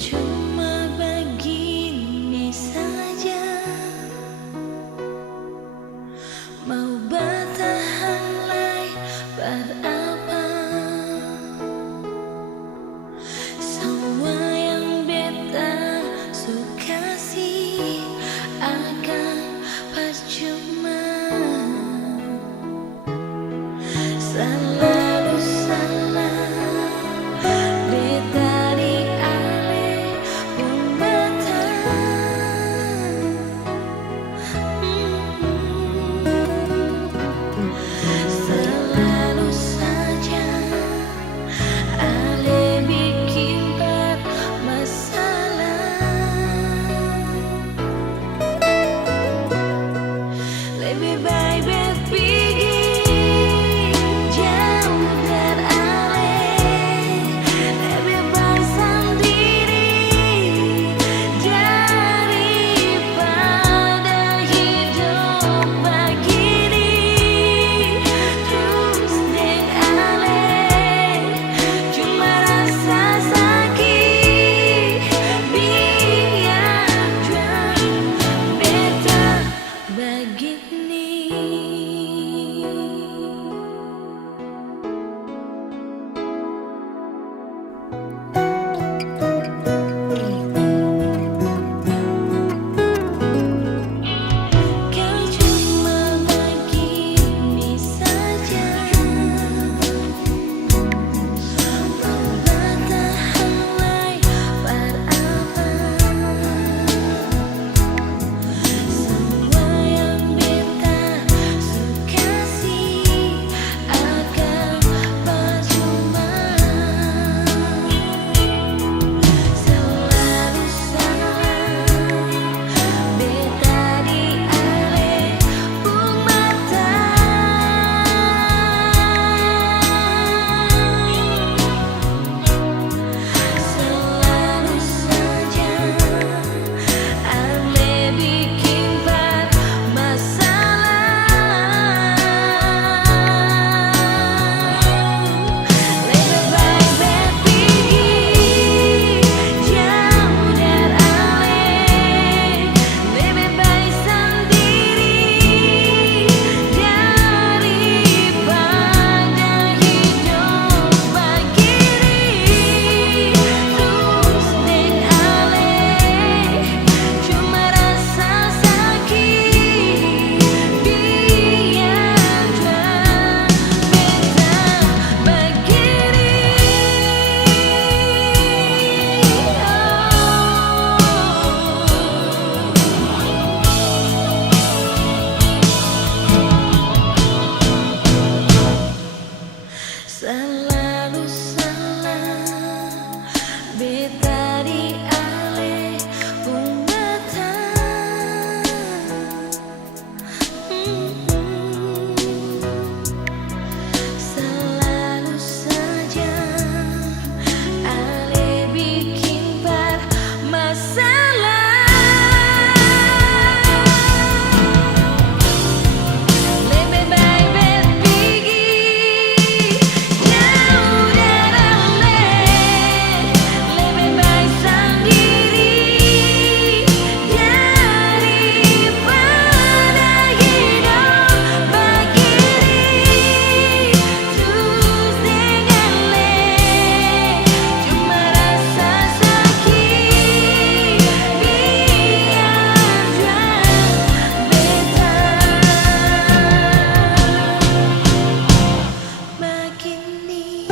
cuma begini saja, mau bertahan lebar apa? Semua yang beta suka sih akan percuma. Selalu salah beta dialih pembata. Selalu saja alih bikin bermasalah. Lebih baik berpergi jauh dari alih, lebih baik sendiri daripada hidup begini terus dengan alih. Cuma rasa sakit biarkan beta begini. Kau cuma begini saja, mau bertahan lebar apa? Semua yang beta suka sih akan percuma. Selalu salah beta dialih pembata. Selalu saja alih bikin bermasalah. Lebih baik berpergi jauh dari alih, lebih baik sendiri daripada hidup begini terus dengan alih. Cuma rasa sakit biarkan beta begini. Selalu salah beta dialih pembata. Selalu saja alih bikin bermasalah. Lebih baik berpergi jauh dari alih, lebih baik sendiri daripada hidup begini terus dengan alih. Cuma rasa sakit biarkan beta begini.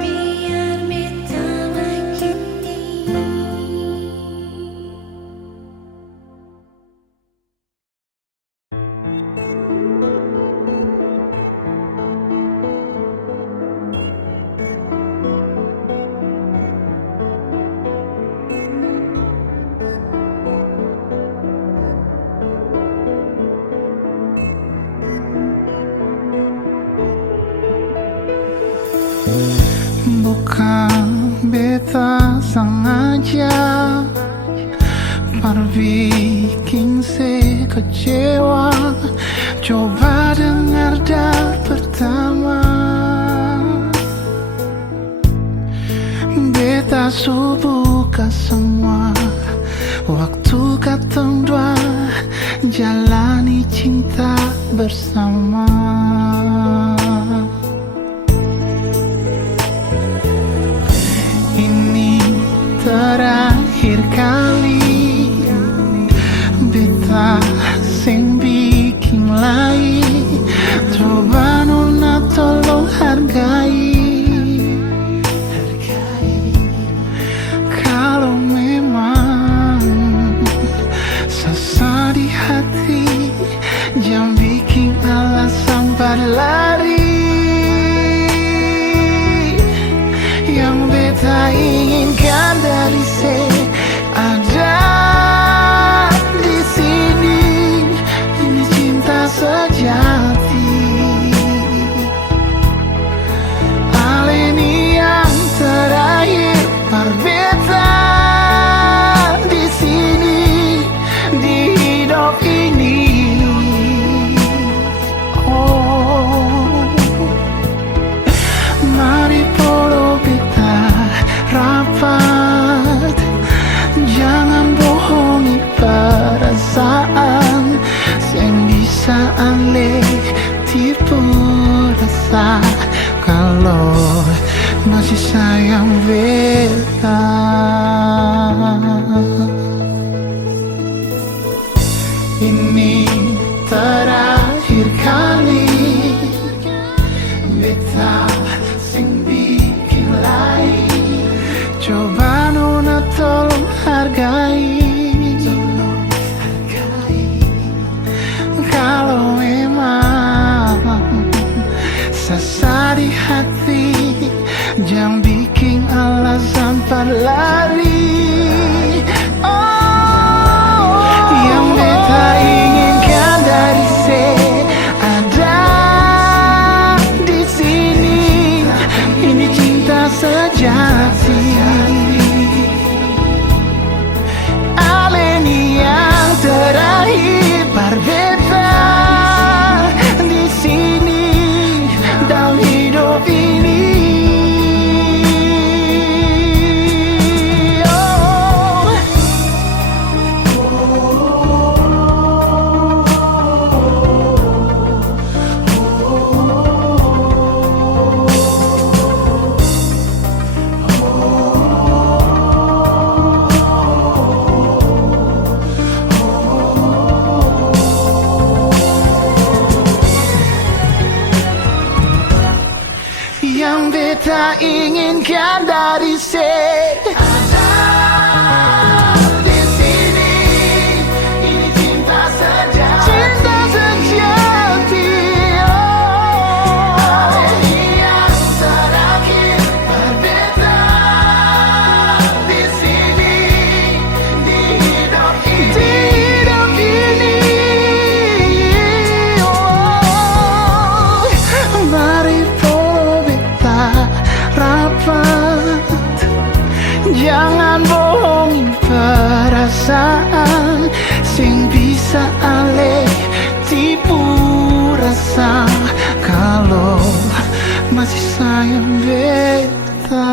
Biar beta begini. Bukan beta sengaja perbikin se kecewa. Coba dengar dari pertama. Beta subuka semua waktu katong dua jalani cinta bersama. Ini terakhir kali beta sing bikin lagi. Coba nona tolong hargai. Kalau memang sesat di hati, jangan bikin alasan berlari. Yang beta inginkan dari ada di sini. Ini cinta sejati. Hal ini yang terakhir, berbeda di sini di hidup ini. Oh, mari polo beta rapat, jangan bohongi perasaan yang bisa ale tipu rasa. Kalau masih sayang beta, ini terakhir kali beta sing bikin lagi. Coba nona tolong hargai. Kalau memang sesat di hati, jangan bikin alasan berlari. Oh, yang beta inginkan dari ada di sini. Ini cinta sejati. Hal ini yang terakhir, berbeda di sini dalam hidup ini. Yang beta inginkan dari ada di sini. Ini cinta sejati. Cinta sejati. Oh, ini yang terakhir, berbeda di sini di hidup ini. Di hidup ini. Oh, mari rapat, jangan bohongin perasaan sing bisa ale tipu rasa. Kalau masih sayang beta.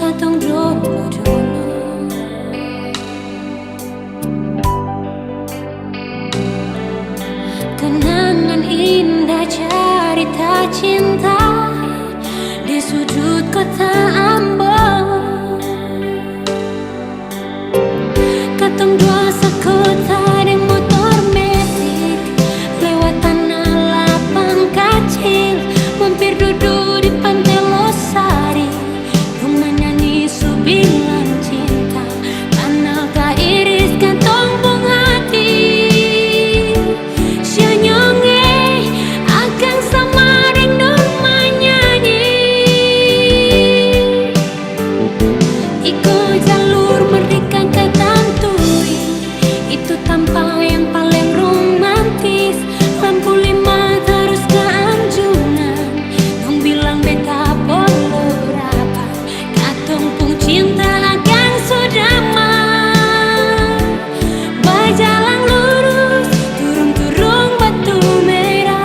katong dulu-dulu. Kenangan indah cerita cinta di sudut kota Ambon. Katong dua sekota deng motor metik lewat tanah lapang kecil, mampir duduk di pantai Losari, rumah nyanyi subilan cinta, kanal ka iris kantong bung hati. Sianyonge akan sama deng dong menyanyi, iko jalur merdeka ketantui, itu tanpa yang paling romantis. Lampu 5 terus ke Anjungan, dong bilang beta polo rapat, katong pun cinta akan sudaman. Berjalan lurus, turung-turung batu merah.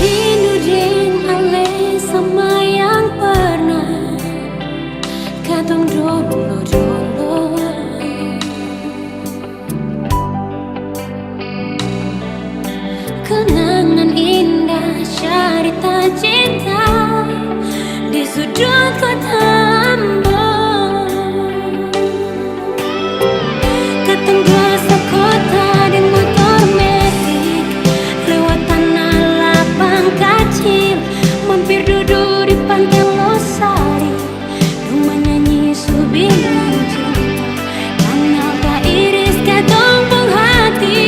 Rindu deng ale sama yang pernah katong dulu-dulu. Kenangan indah cerita cinta di sudut kota Ambon. Katong dua sekota deng motor metik lewat tanah lapang kecil, mampir duduk di pantai Losari, rumah nyanyi subilan cinta, kanal ka iris katong bung hati.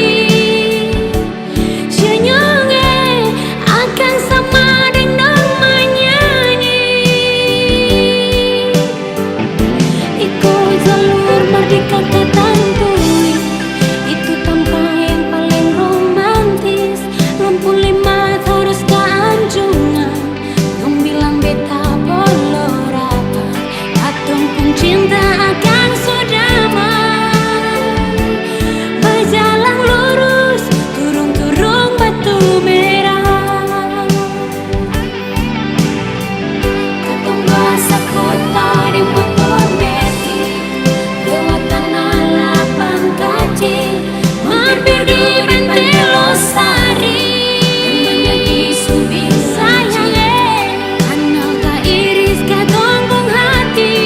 Sianyonge akan sama deng dong menyanyi, iko jalur merdeka ketantui, itu tanpa yang paling romantis. Lampu 5 terus ke Anjungan, dong bilang beta polo rapat, katong pun cinta akan sudaman. Berjalan lurus, turung-turung batu merah. Katong dua sekota deng motor metik lewat tanah lapang kecil, mampir di pantai Losari, rumah nyanyi subilan cinta, kanal ka iris katong bung hati.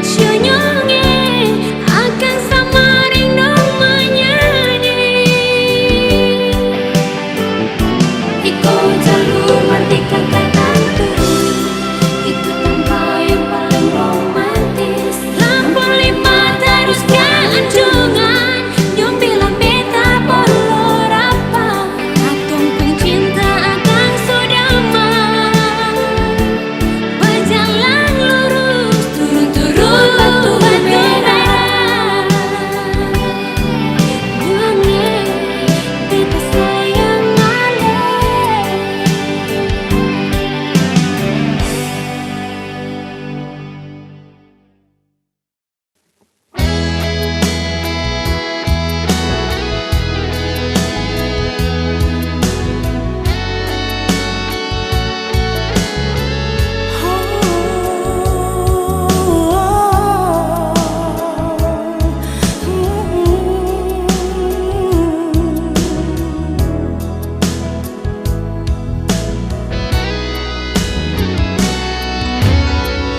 Sianyonge akan sama deng dong menyanyi, iko jalur merdeka ketantui, itu tanpa yang paling romantis. Lampu 5 terus ke Anjungan, dong bilang beta polo rapat, katong pun cinta akan sudaman. Berjalan lurus, turun-turun batu merah. Buangnya beta sayang ale.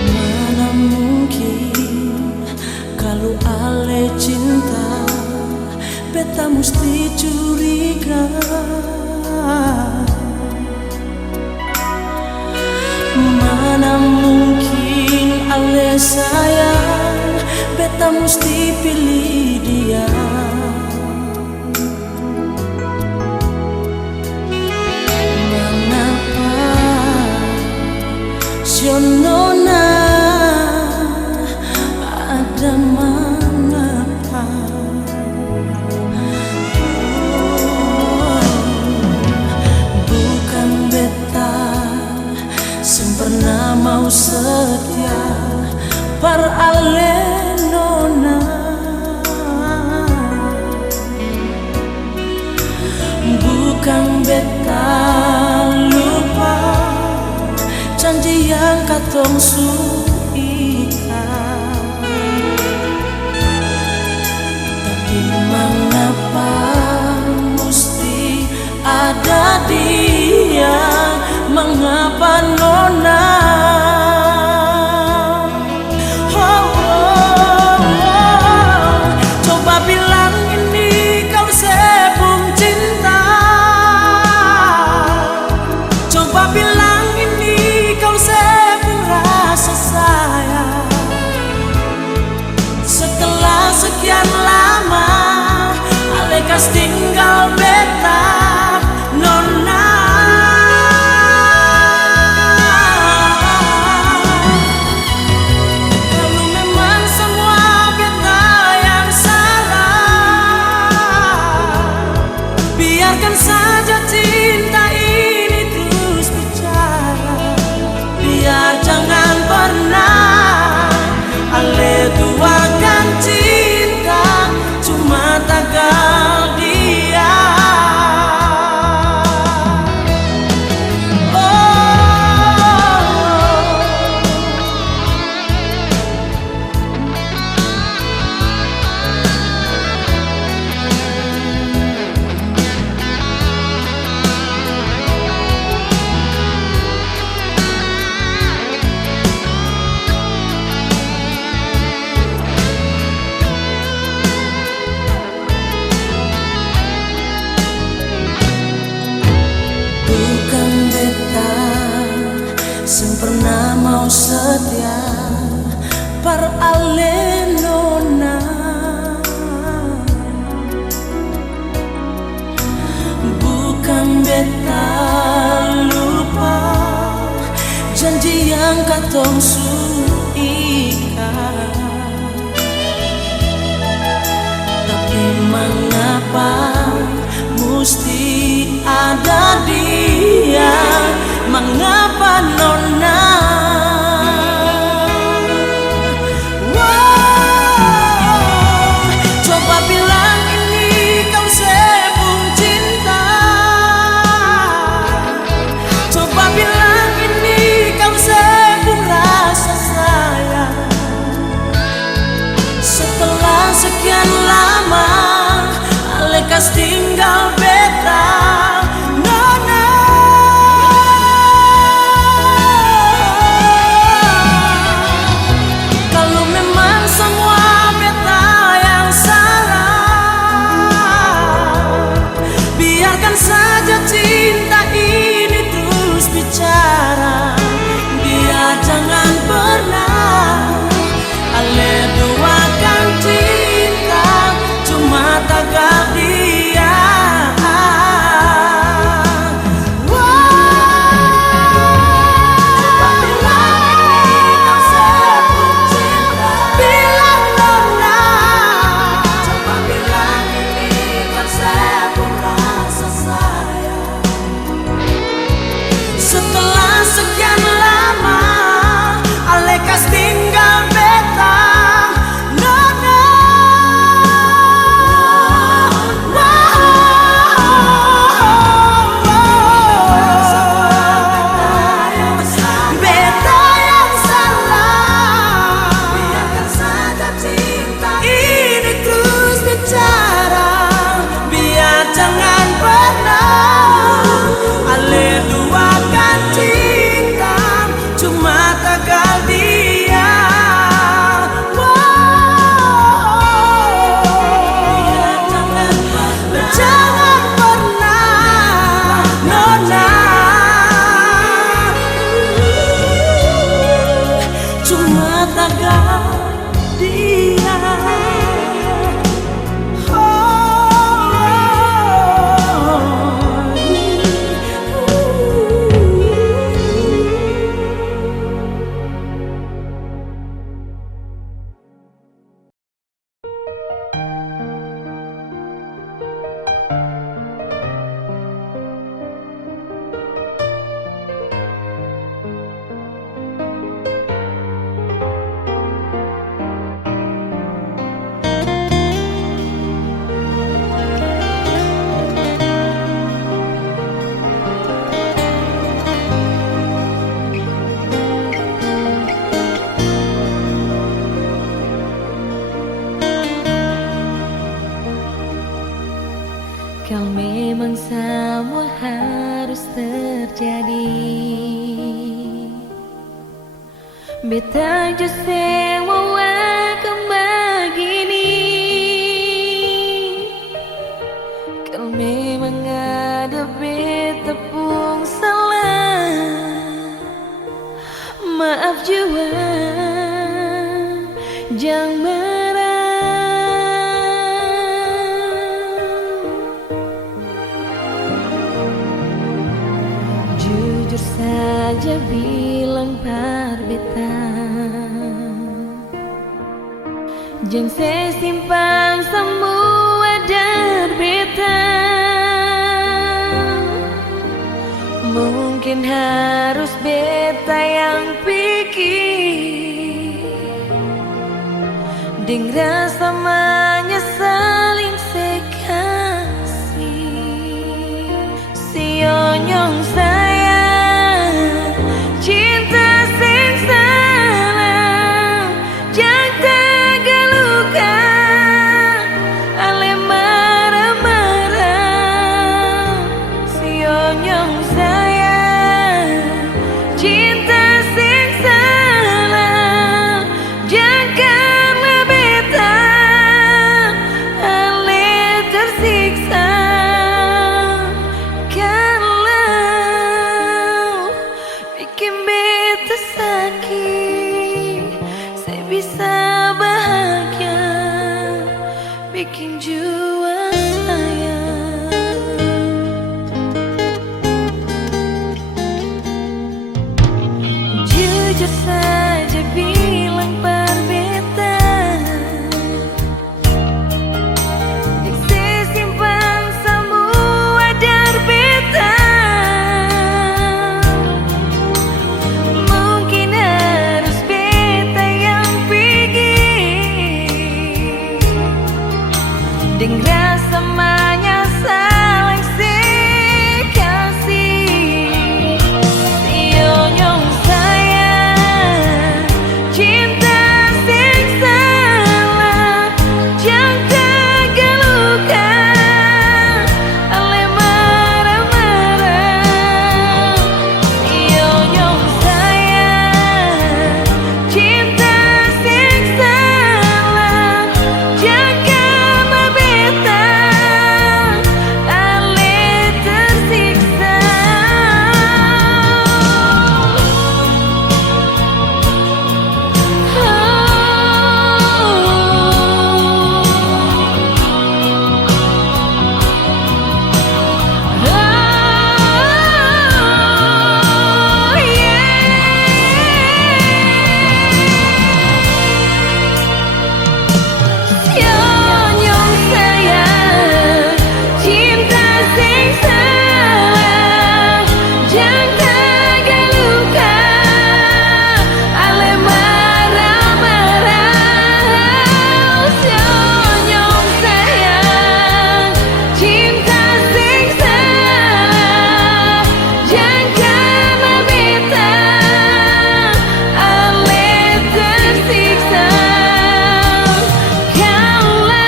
Mana mungkin kalau ale cinta beta mesti curiga. Mana mungkin ale sayang beta mesti pilih dia. Mengapa par ale nona. Bukan beta lupa janji yang katong suikan, tapi mengapa mesti ada dia? Mengapa nona? Coba bilang ini kau sebung cinta. Coba bilang ini kau sebung rasa sayang. Setelah sekian lama alekas tinggal beta nona. Kalau memang semua beta yang salah, biarkan saja cinta ini terus bicara. Biar jangan pernah ale duakan cinta cuma tagal dia. Bukan beta sempurna mau setia par ale nona. Bukan beta lupa janji yang katong suikan, tapi mengapa mesti ada dia? Mengapa nona? Wow, coba bilang ini kau sebung cinta. Coba bilang ini kau sebung rasa sayang. Setelah sekian lama alekas tinggal beta nona. Beta justru mau begini. Kalau memang ada beta pun salah, maaf jua, jangan marah. Jujur saja bilang par beta, jangan saya simpan semua dari beta. Mungkin harus beta yang pikir, dengan rasa saling sekasih. Sionyong sayang, cinta sing salah, jangan geluka, ale marah-marah. Sionyong sayang, cinta sing salah, janganlah beta ale tersiksa. Kalau bikin beta sakit, saya bisa bahagia, bikin jua saya. Jujur saja bilang par beta, yang saya simpan semua dari beta. Mungkin harus beta yang pikir, dengan rasa saling sekasih. Sionyong sayang, cinta sing salah, jangan geluka, ale marah-marah. Sionyong sayang, cinta sing salah, janganlah beta ale tersiksa. Sionyong sayang, cinta sing salah, jangan geluka, ale marah-marah. Sionyong sayang, cinta sing salah, janganlah beta ale tersiksa. Kalau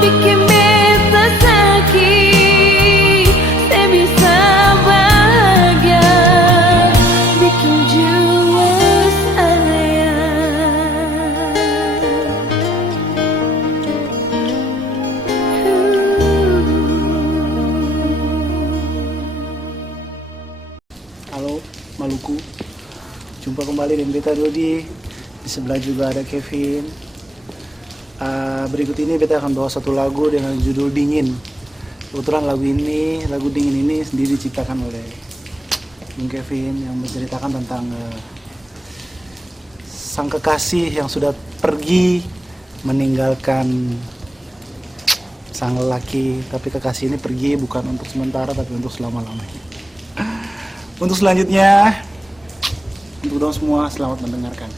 bikin beta sakit, saya bisa bahagia, bikin jua saya. Halo Maluku, jumpa kembali dengan beta Dodi. Di sebelah juga ada Kevin. Berikut ini beta akan bawa satu lagu dengan judul Dingin. Kebetulan lagu Dingin ini sendiri diciptakan oleh Bung Kevin, yang menceritakan tentang sang kekasih yang sudah pergi meninggalkan sang lelaki, tapi kekasih ini pergi bukan untuk sementara tapi untuk selama-lamanya. Untuk selanjutnya, untuk dong semua, selamat mendengarkan.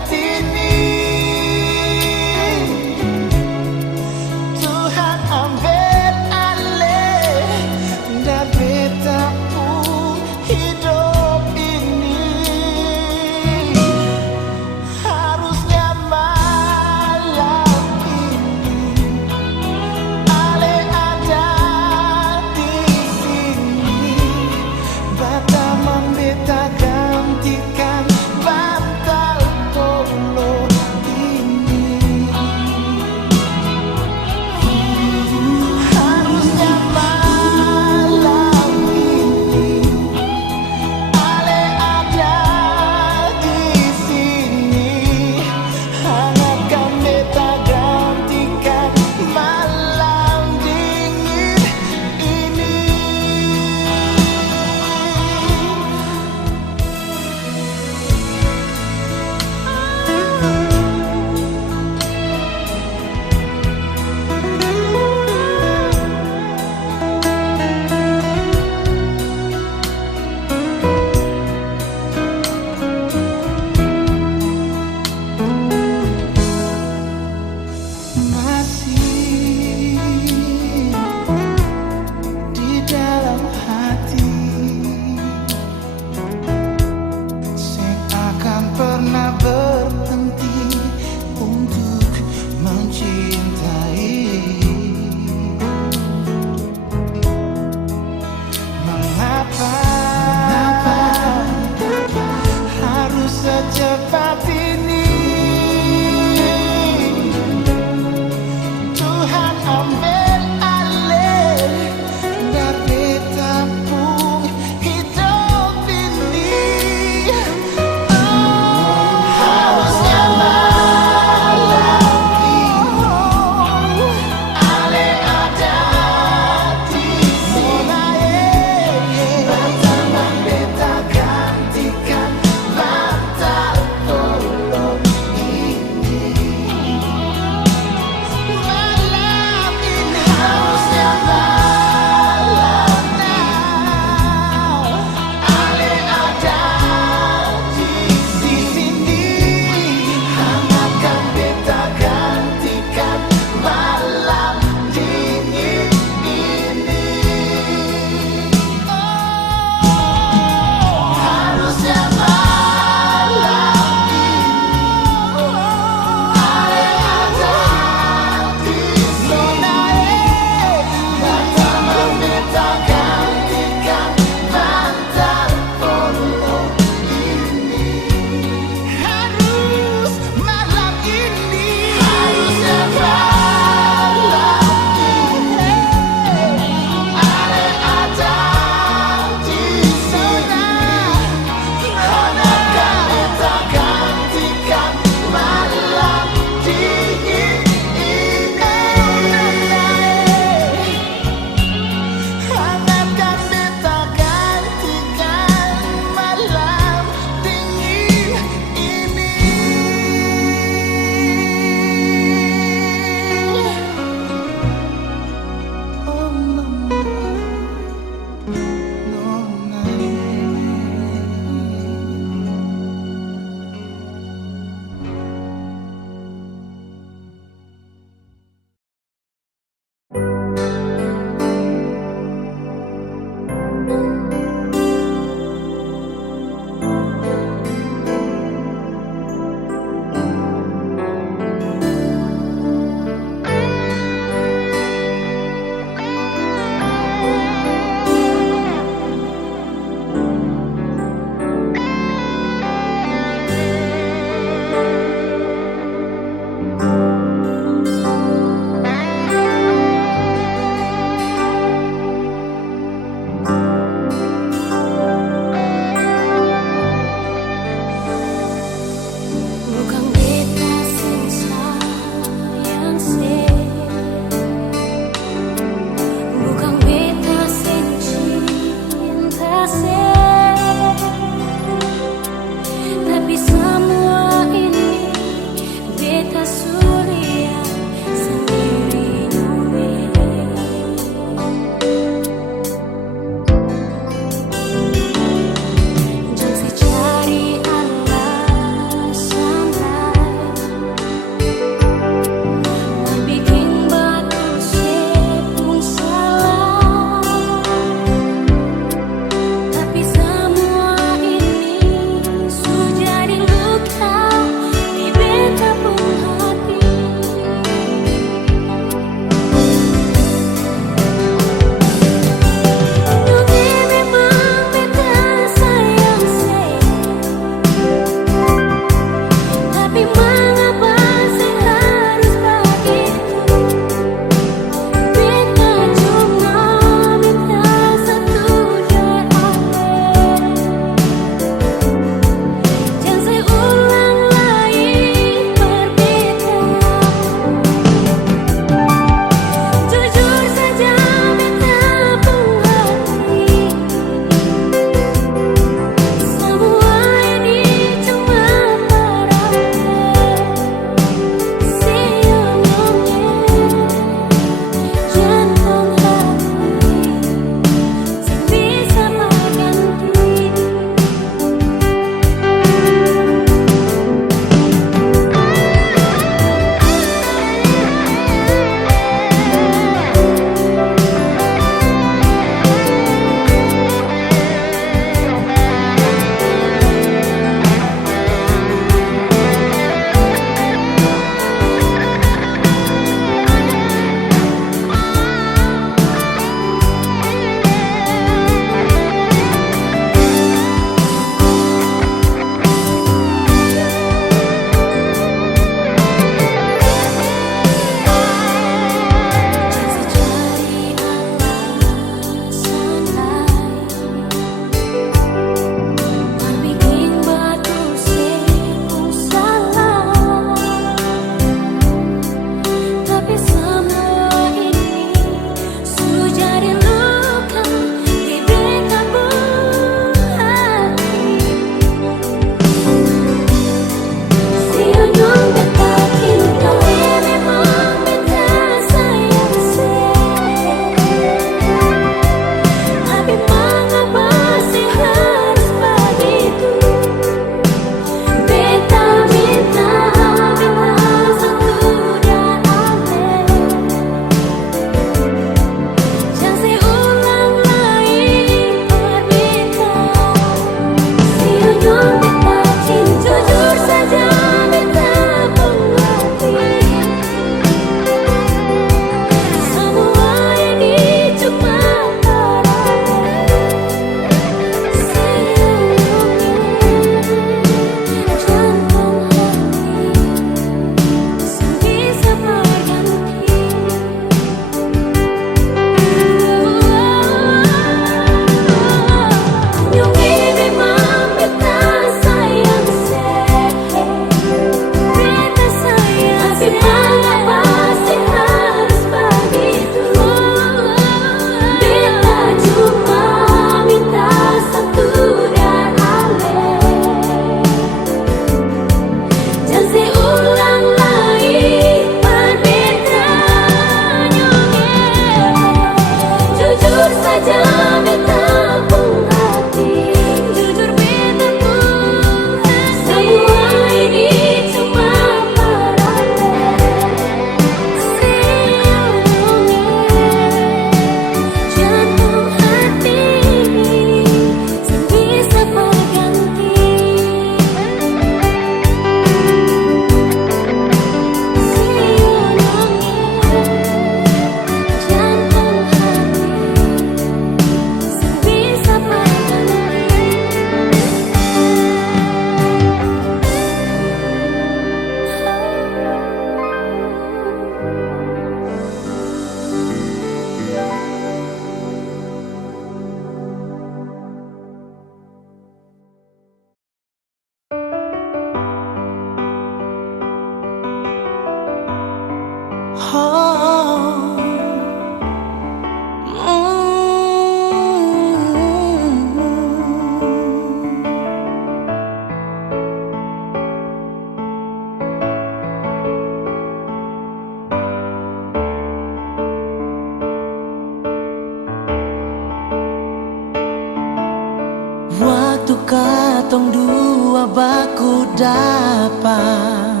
Waktu katong dua baku dapat,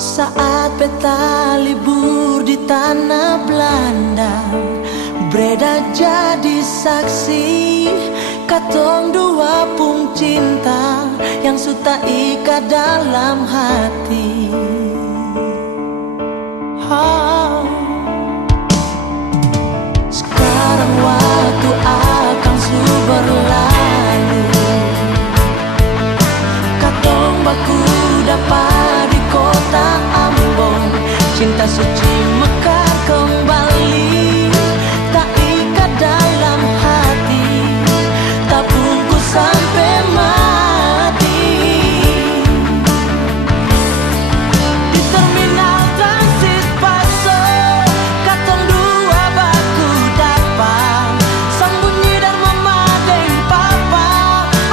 saat peta libur di tanah Belanda, Breda jadi saksi katong dua pung cinta yang suta ikat dalam hati. Oh. Sekarang waktu akan su berlalu, katong baku dapat di kota Ambon, cinta suci mekar kembali, tak ikat dalam hati, tak bungkus sampai mati. Di terminal transit Paso, katong dua baku dapat, sembunyi dan memadeng papa,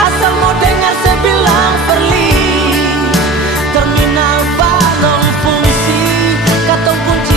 asal mau dengar saya bilang perli. Terminal balong fungsi, katong kunci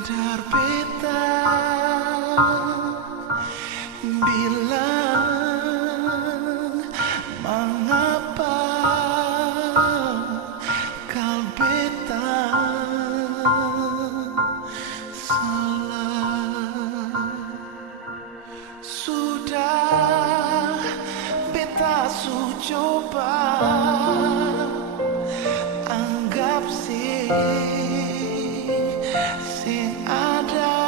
Sindar beta bilang, mengapa kau beta salah. Sudah beta su coba anggap sing ada,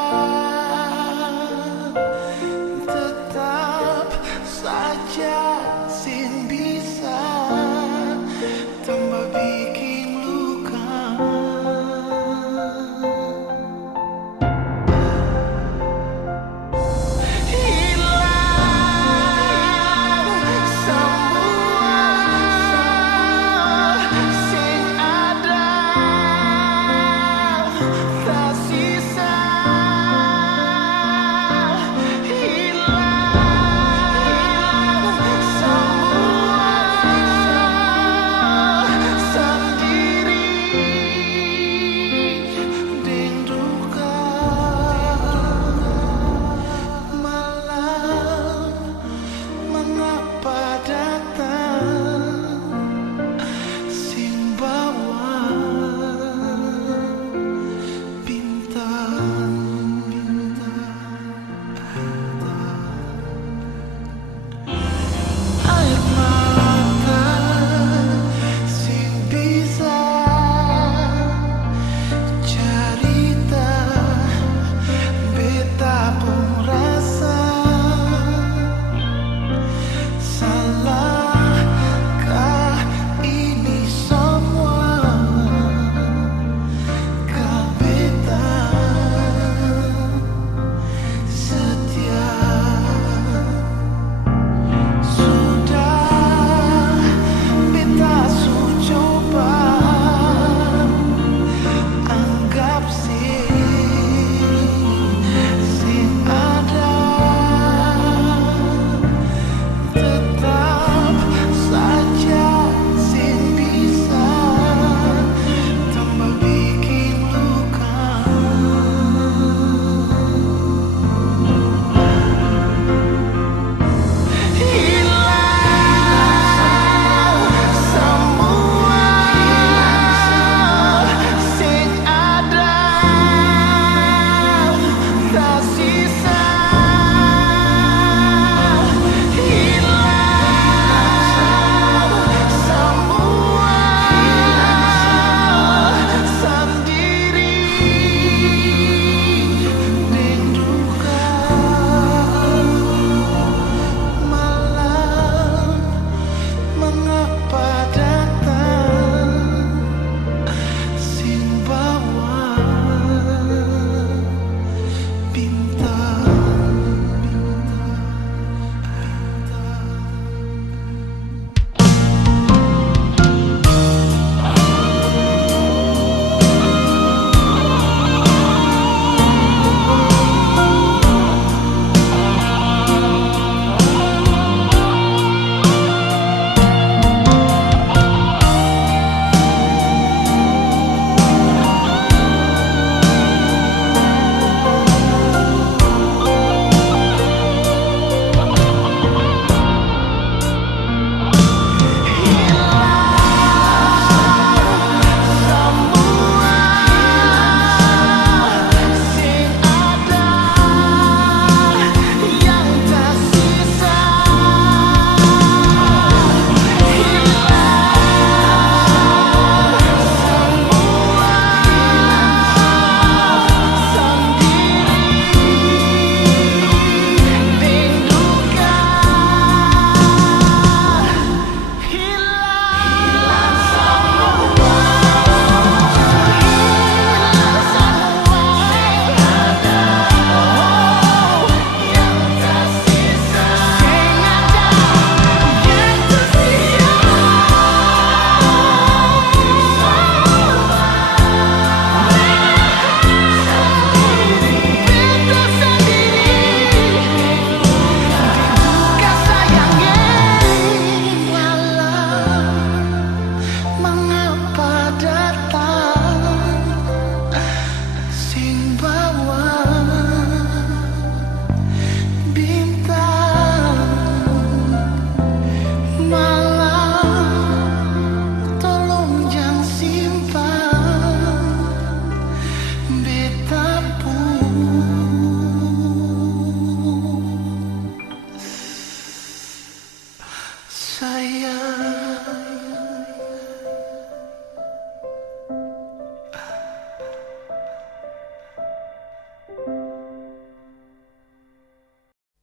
tetap saja sing bisa tambah bikin luka. Hilang semua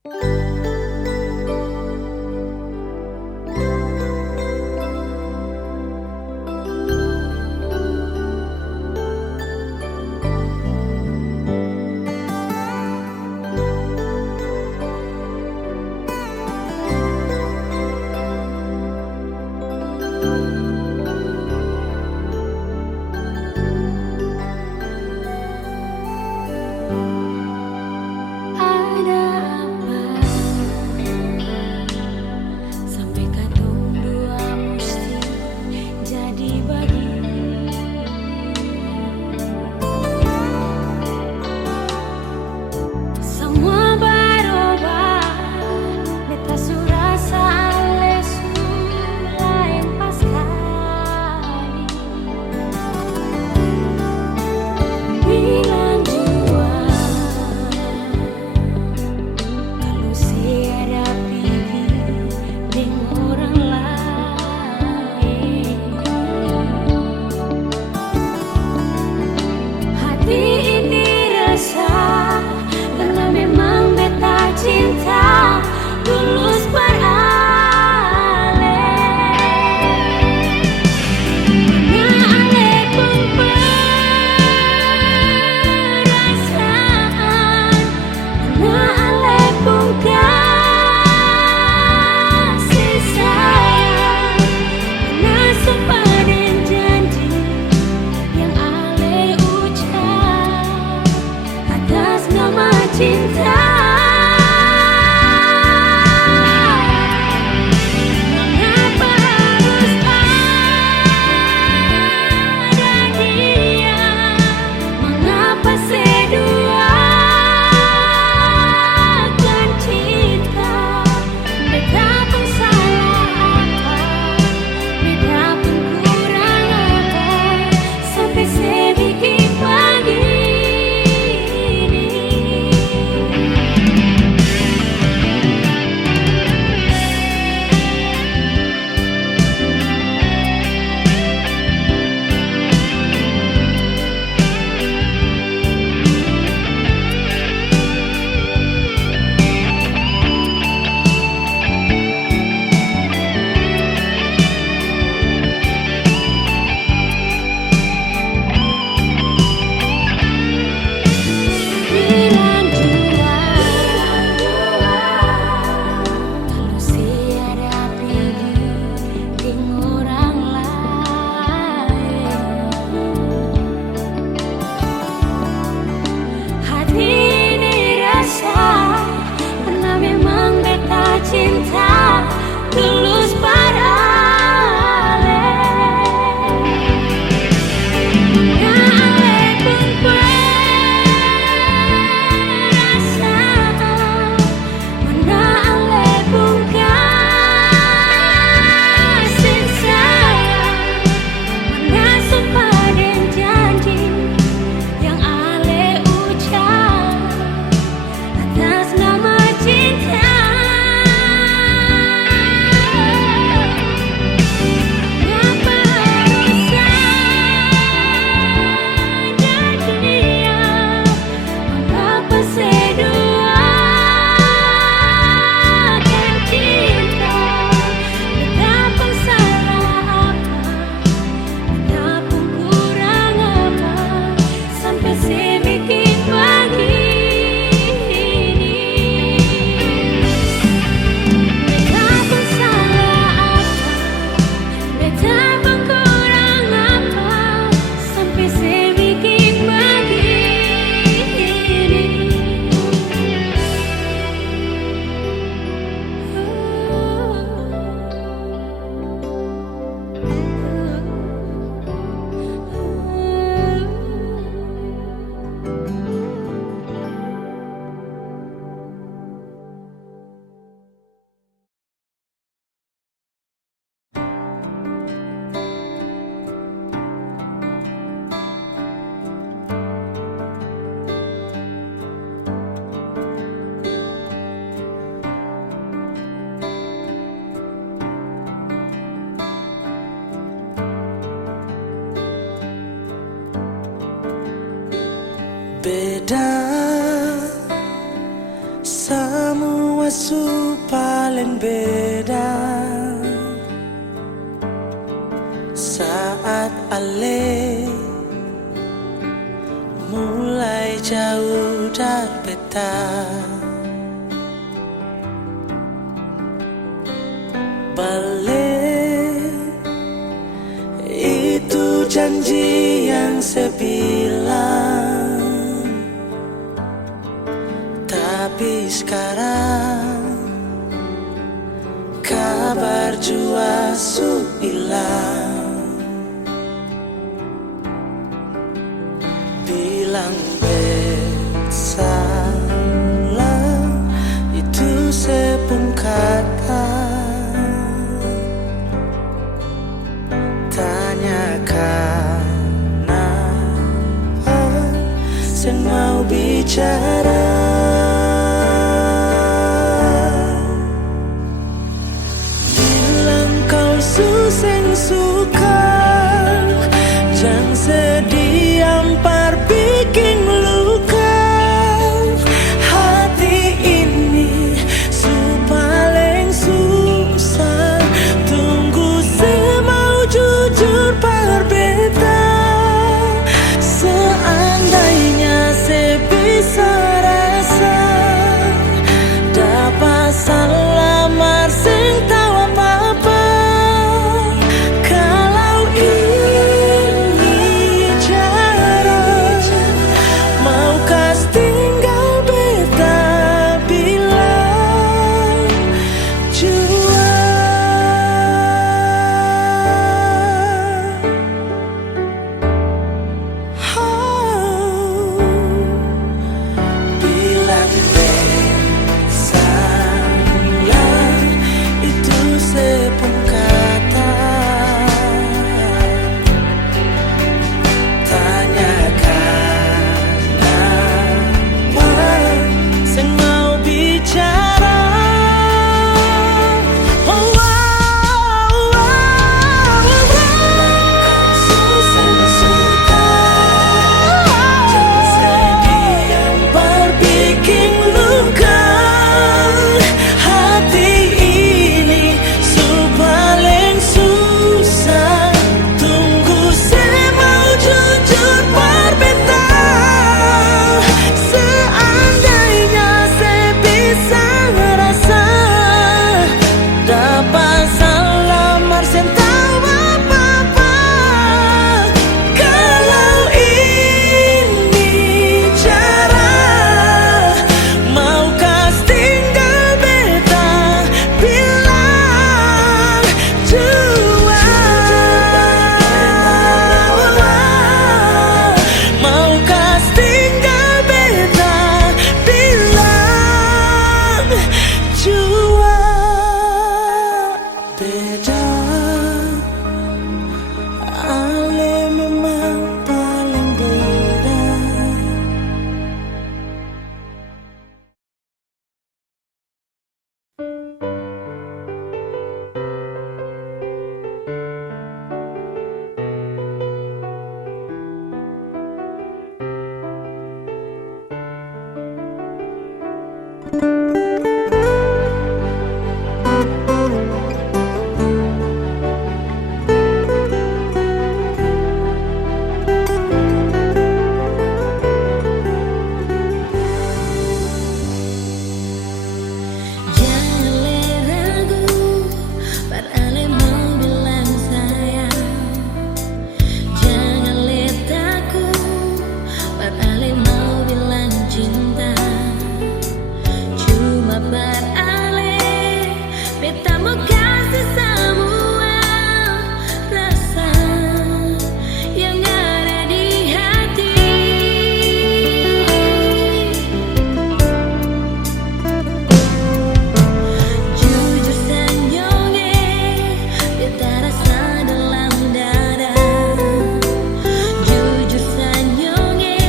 Ada apa sampai kadung dua mesti jadi begini? Semua berubah, beta surasa ales lain pas kali. Bilang jua kalau siada pergi dengan orang lain. Hati ini resah karena memang beta cinta tulus beralih. Mana ale pun perasaan, mana ale pun kasih sayang, mana sumpah dan janji yang ale ucap atas nama cinta. Mengapa harus ada dia? Mengapa seduakan cinta? Beta pun salah apa? Beta pun kurang apa? Sampai sedikit begini. Bilang jua kalau siada pergi dengan orang lain. Hati ini rasa karena memang beta cinta tulus beralih. Mana ale pun perasaan, mana ale pun kasih sayang, mana sumpah dan janji yang ale ucap atas nama cinta. Mengapa harus ada dia? Mengapa seduakan cinta? Beta pun salah apa? Beta pun kurang apa? Sampai sedikit begini. Beta pun salah apa? Beta pun kurang apa? Sampai sedikit begini. Beda semua paling beda saat Ale mulai jauh dari beta. Balik itu janji yang saya bilang, tapi sekarang kabar jua su hilang. Bilang bet salah itu sepun kata, tanyakan apa sen mau bicara. Bilang kau suseng suka, jangan sedih ampar bikin luka. Hati ini su paling susah, tunggu semau jujur berbeda. Seandainya saya bisa rasa dapat salamar sing tahu apa-apa. Kalau ini cara mau kas tinggal beta bilang jua. Bilang salah itu sepung kata, tanyakan apa sen mau bicara. Oh, susah suka, jangan sedih yang berbikin luka. Hati ini su paling susah, tunggu saya mau jujur berbeda. Seandainya saya bisa ngerasa dapat salamar sen tahu apa-apa. Kalau ini cara mau kas tinggal beta bilang jua. Mau kas tinggal beta bilang jua. Beda Ale memang paling beda. Jangan ragu, Pak Ale mau bilang sayang. Jangan takut, Pak Ale mau bilang cinta. Cuma Pak Ale, beta mau kasih semua rasa yang ada di hati. Jujur senyumnya beta rasa dalam dada. Jujur senyumnya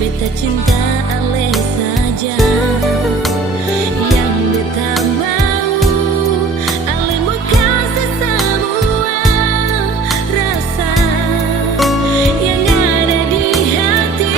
beta cinta Ale saja. Yang beta mau Ale mau kasih semua rasa yang ada di hati.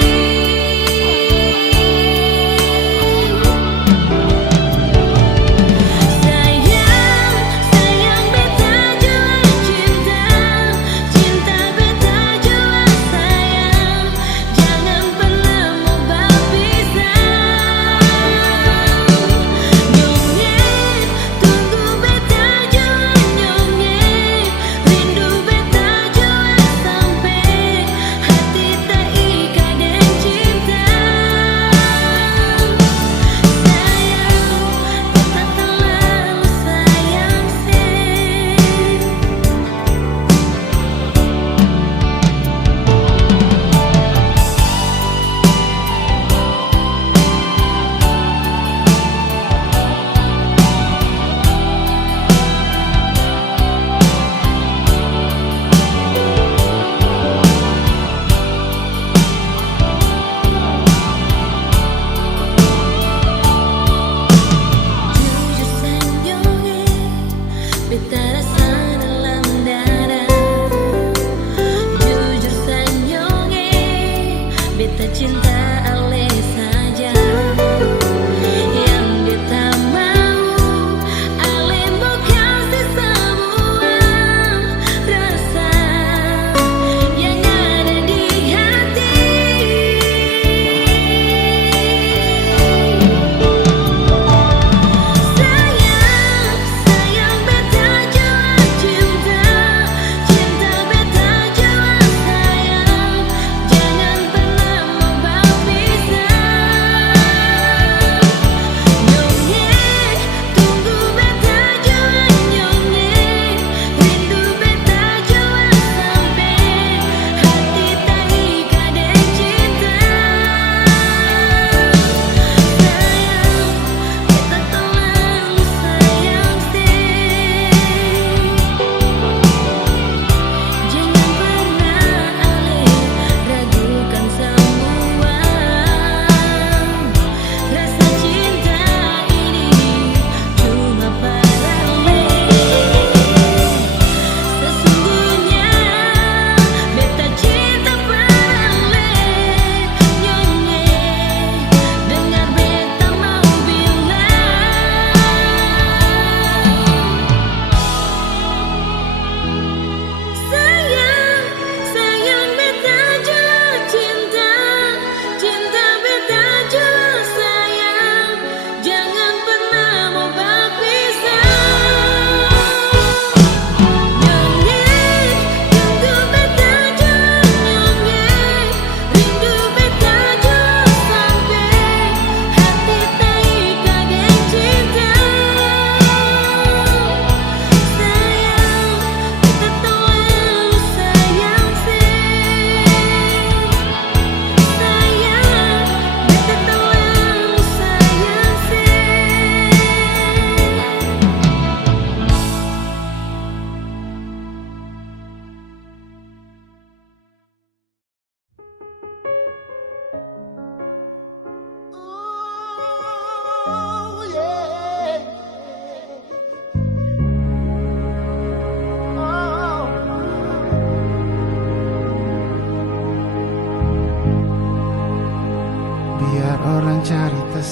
orang cerita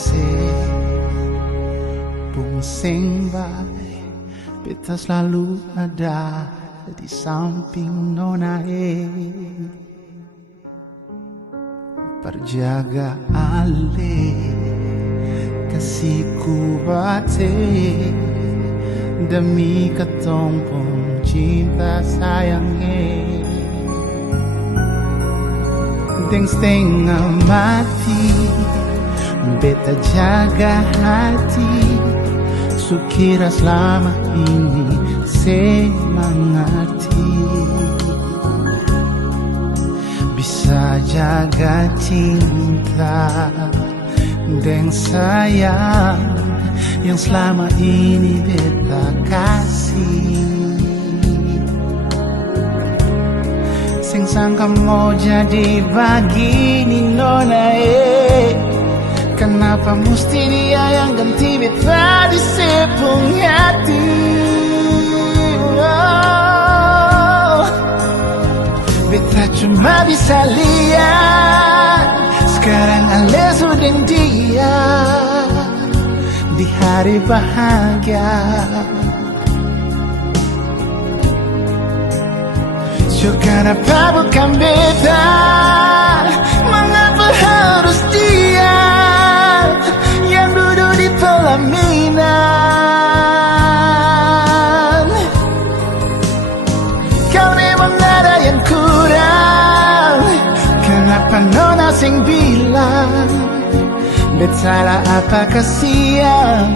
sing baik, beta selalu ada di samping nona perjaga ale kasihku bate demi ketumpung cinta sayangnya deng setengah mati beta jaga hati sukira selama ini semangati bisa jaga cinta dan sayang yang selama ini beta kasih. Sing sangka mau jadi begini nona kenapa mesti dia yang ganti beta di sepung hati. Beta cuma bisa lihat sekarang Ale sudah dia di hari bahagia. So kenapa bukan beta? Mengapa harus dia yang duduk di pelaminan? Kau memang ada yang kurang. Kenapa nona sing bilang bet salah apa kasihan?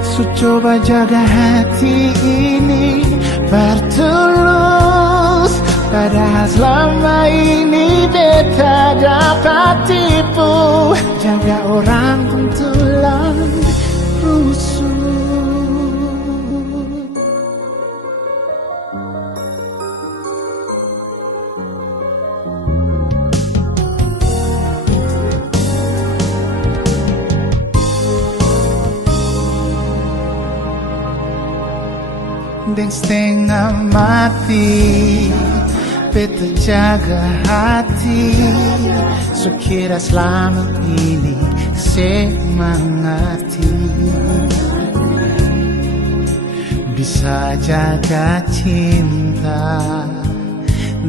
So coba jaga hati ini bertulus, padahal selama ini beta dapat tipu. Jaga orang kuntulan rusuh. Dan setengah mati beta jaga hati sukira selama ini semangati bisa jaga cinta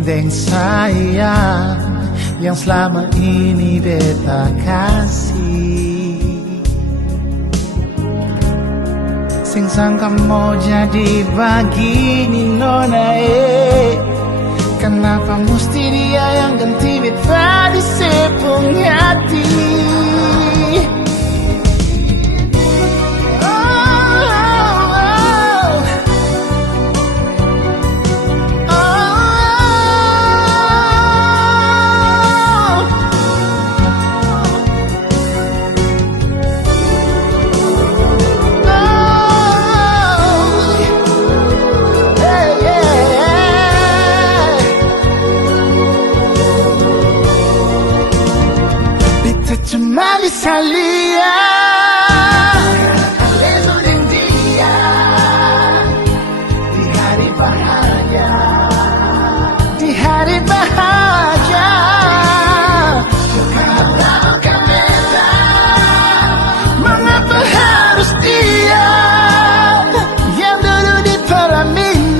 dan sayang yang selama ini beta kasih. Sing sangka mau jadi begini nona kenapa mesti dia yang ganti beta di sepung hati. Cuma bisa lihat Ale sudah dia di hari bahagia, di hari bahagia. Kenapa beta? Mengapa harus dia yang dulu di pelaminan?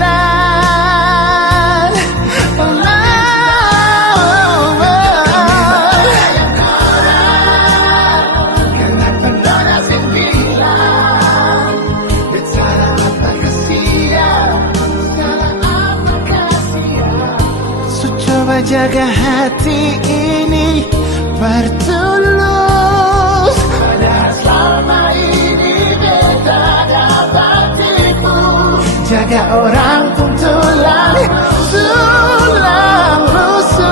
Jaga hati ini bertulus, padahal selama ini beta dapat tipu. Jaga orang pun tulang rusuk.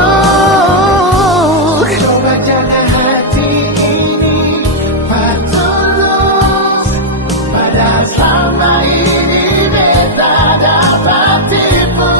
Coba jaga hati ini bertulus, padahal selama ini beta dapat tipu.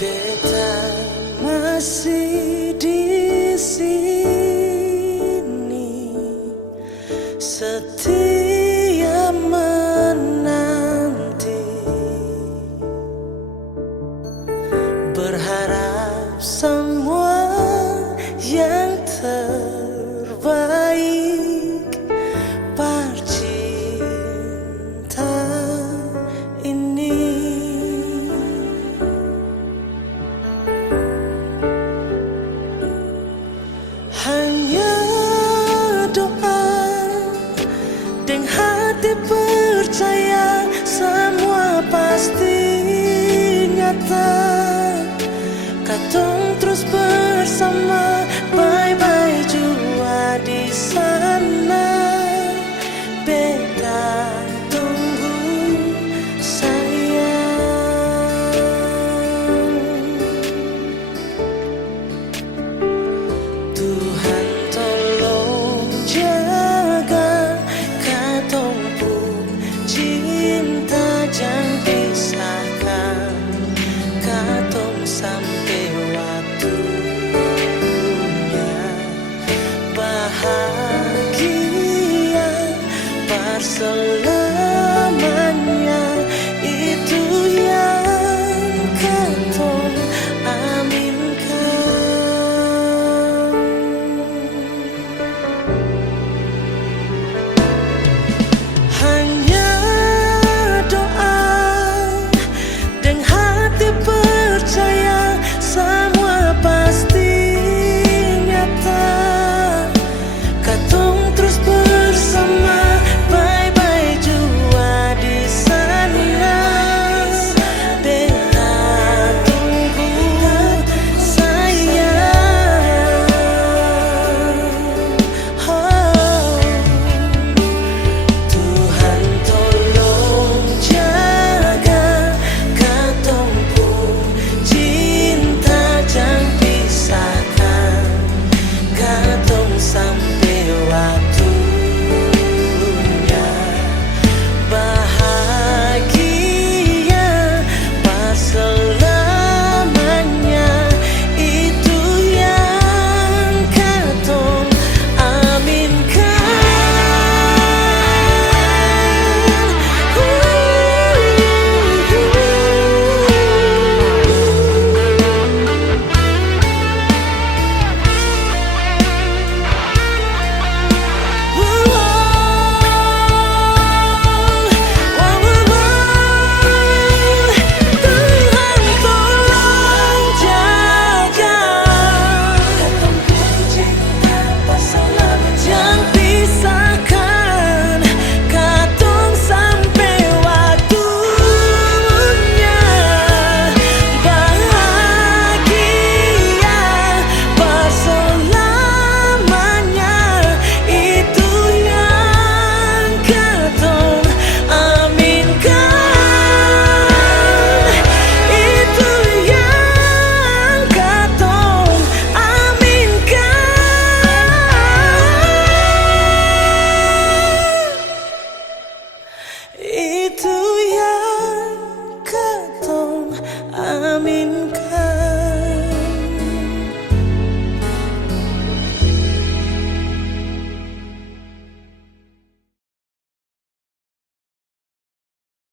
Beta masih di sini, setia menanti, berharap